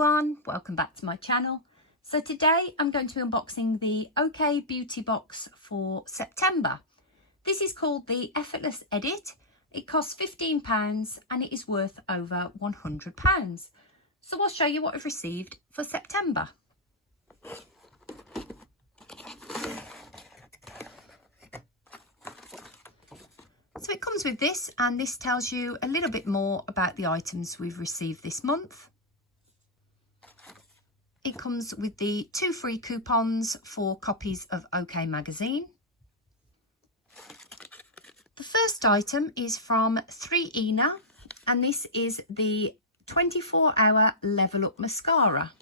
everyone, welcome back to my channel. So today I'm going to be unboxing the OK Beauty box for September. This is called the Effortless Edit. It costs £15 and it is worth over £100. So I'll show you what I've received for September. So it comes with this, and this tells you a little bit more about the items we've received this month. It comes with the 2 free coupons for copies of OK magazine. The first item is from 3ina, and this is the 24-hour Level Up mascara.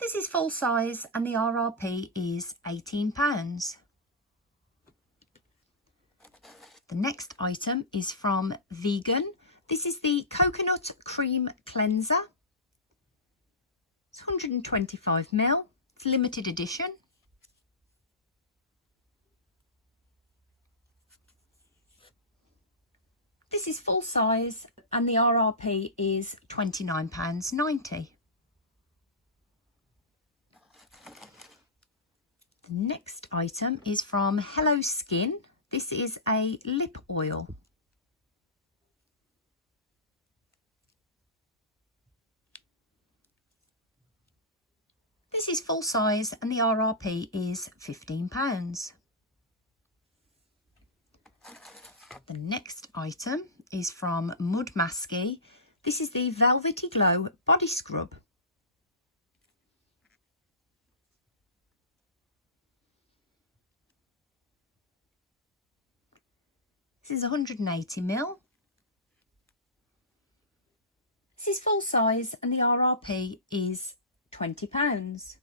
This is full size and the RRP is £18. The next item is from Vegan. This is the Coconut Cream Cleanser. It's 125ml. It's limited edition. This is full size and the RRP is £29.90. The next item is from Hello Skin. This is a lip oil. This is full size and the RRP is £15. The next item is from Mudmasky. This is the Velvety Glow Body Scrub. This is 180ml. This is full size and the RRP is £20.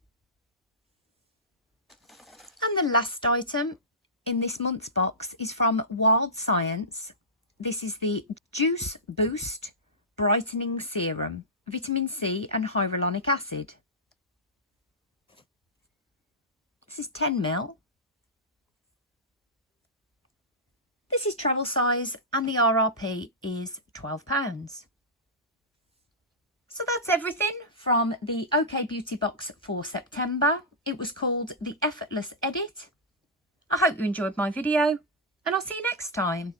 And the last item in this month's box is from Wild Science. This is the Juice Boost Brightening Serum, vitamin C and hyaluronic acid. This is 10ml. This is travel size and the RRP is £12. So that's everything from the OK Beauty box for September. It was called the Effortless Edit. I hope you enjoyed my video and I'll see you next time.